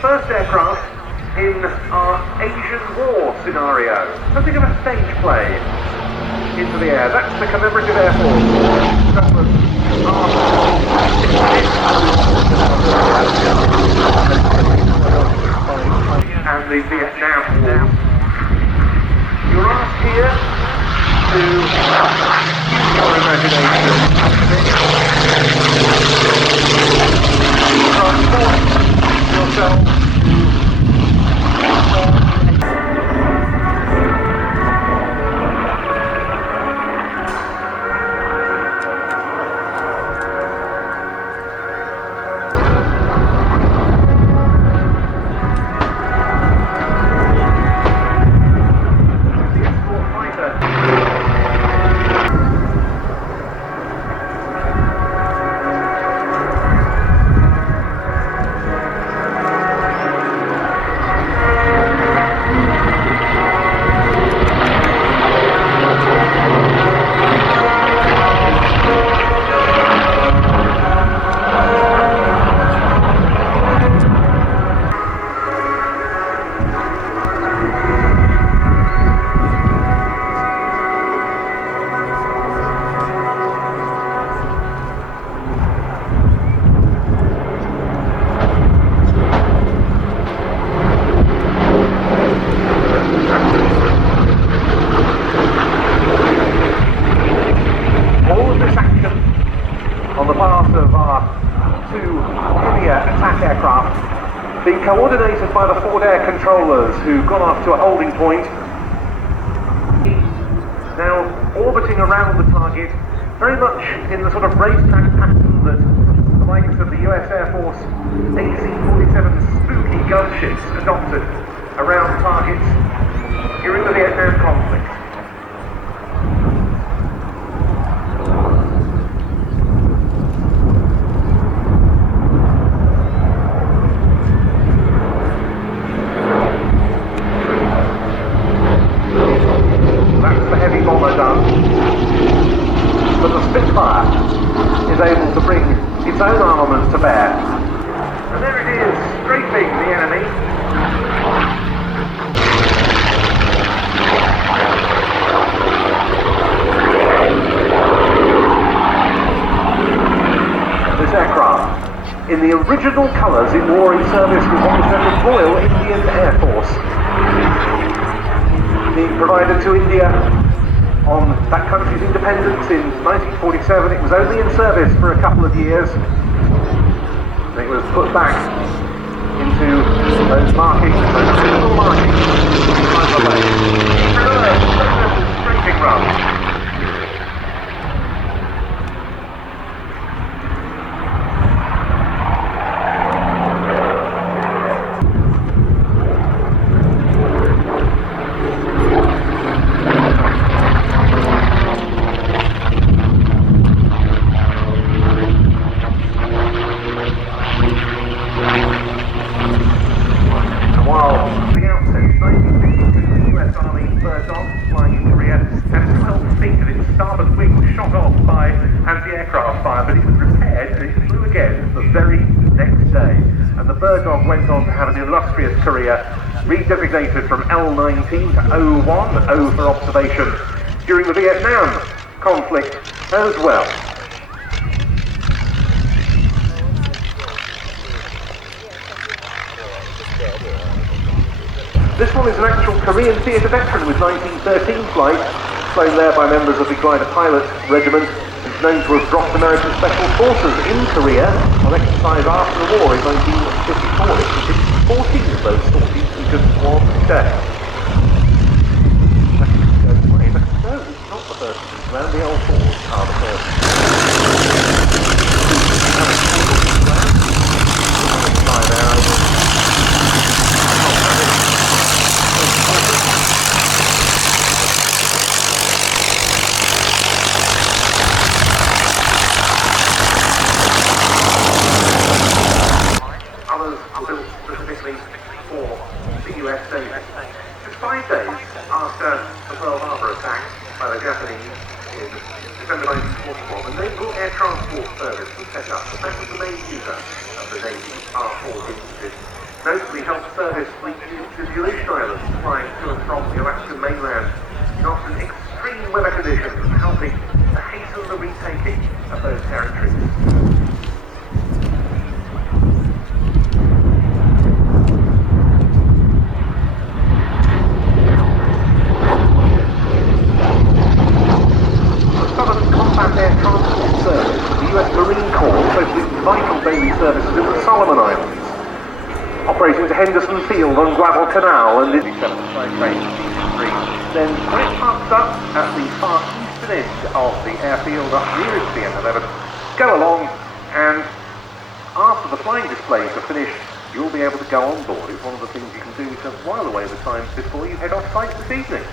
first aircraft in our Asian War scenario. Something of a stage play into the air. That's the commemorative Air Force. That was and the Vietnam War. You're asked here to use your imagination, transport yourself being coordinated by the Ford Air controllers who've gone off to a holding point. Now orbiting around the target, very much in the sort of racetrack pattern that the likes of the US Air Force AC-47 spooky gunships adopted around targets during the Vietnam conflict. But the Spitfire is able to bring its own armament to bear. And there it is, strafing the enemy. This aircraft, in the original colours it wore in service with what was known as Royal Indian Air Force, being provided to India on that country's independence in 1947. It was only in service for a couple of years. It was put back into those markings, those physical markings. Strafing run. Anti-aircraft fire, but it was repaired and it flew again the very next day. And the Bird Dog went on to have an illustrious career, redesignated from L19 to O1, O for observation, during the Vietnam conflict as well. This one is an actual Korean theatre veteran with 1913 flight, flown there by members of the Glider Pilot Regiment. It's known to have dropped American Special Forces in Korea on exercise after the war in 1954. It did 14 of those sorties in just one day. But no, it's not the first. Around the L4s are the first. Just 5 days after the Pearl Harbor attack by the Japanese in December 1941, the Naval Air Transport Service was set up. That was the main user of the Navy's R4D-6S notably helped service fleet units to the Aleutian Islands, flying to and from the Alaskan mainland in often extreme weather conditions, helping to hasten the retaking of those territories. Marine Corps also flew vital daily services in the Solomon Islands, operating to Henderson Field on Gravel Canal and in 75 train DC3. Then when it parks up at the far eastern end of the airfield up nearest the M11, go along, and after the flying displays are finished, you'll be able to go on board. It's one of the things you can do to while away the time before you head off site this evening.